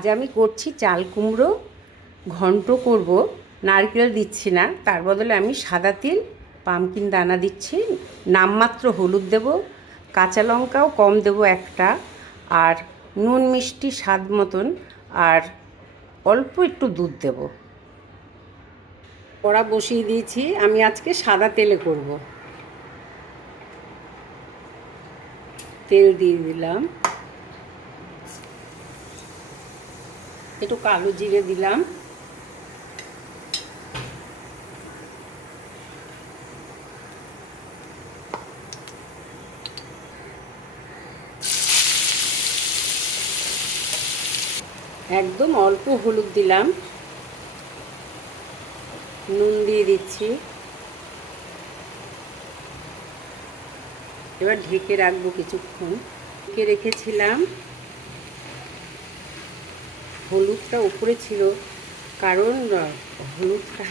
আজ আমি করছি চাল কুমড়ো ঘন্ট করব। নারকেল দিচ্ছি না, তার বদলে আমি সাদা তিল পামকিন দানা দিচ্ছি, নামমাত্র হলুদ দেব, কাঁচা লঙ্কাও কম দেব একটা, আর নুন মিষ্টি স্বাদ মতন, আর অল্প একটু দুধ দেব। কড়া বসিয়ে দিয়েছি, আমি আজকে সাদা তেলে করব। তেল দিয়ে দিলাম, একটু কালো জিরে দিলাম, একদম অল্প হলুদ দিলাম, নুন দিয়ে দিচ্ছি। এবার ঢেকে রাখবো কিছুক্ষণ। ঢেকে রেখেছিলাম, হলুদটা উপরে ছিল, কারণ হলুদটা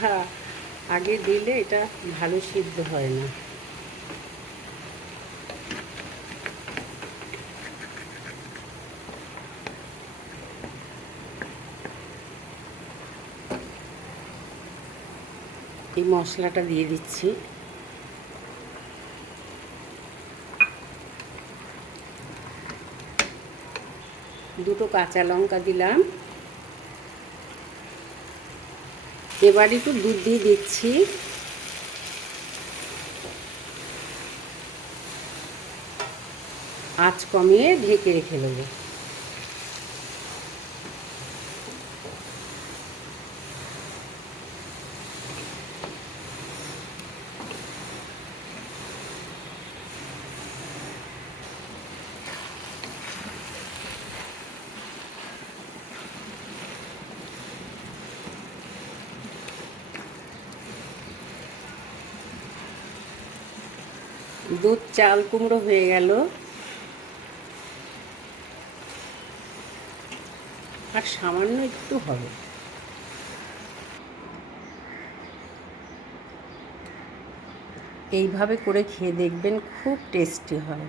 আগে দিলে এটা ভালো সিদ্ধ হয় না। এই মশলাটা দিয়ে দিচ্ছি, দুটো কাঁচা লঙ্কা দিলাম। এবার একটু দুধ দিয়ে দিচ্ছি, আঁচ কমিয়ে ঢেকে রেখে দেবো। দুধ চাল কুমড়ো হয়ে গেল, আর সামান্য একটু হবে। এইভাবে করে খেয়ে দেখবেন, খুব টেস্টি হয়।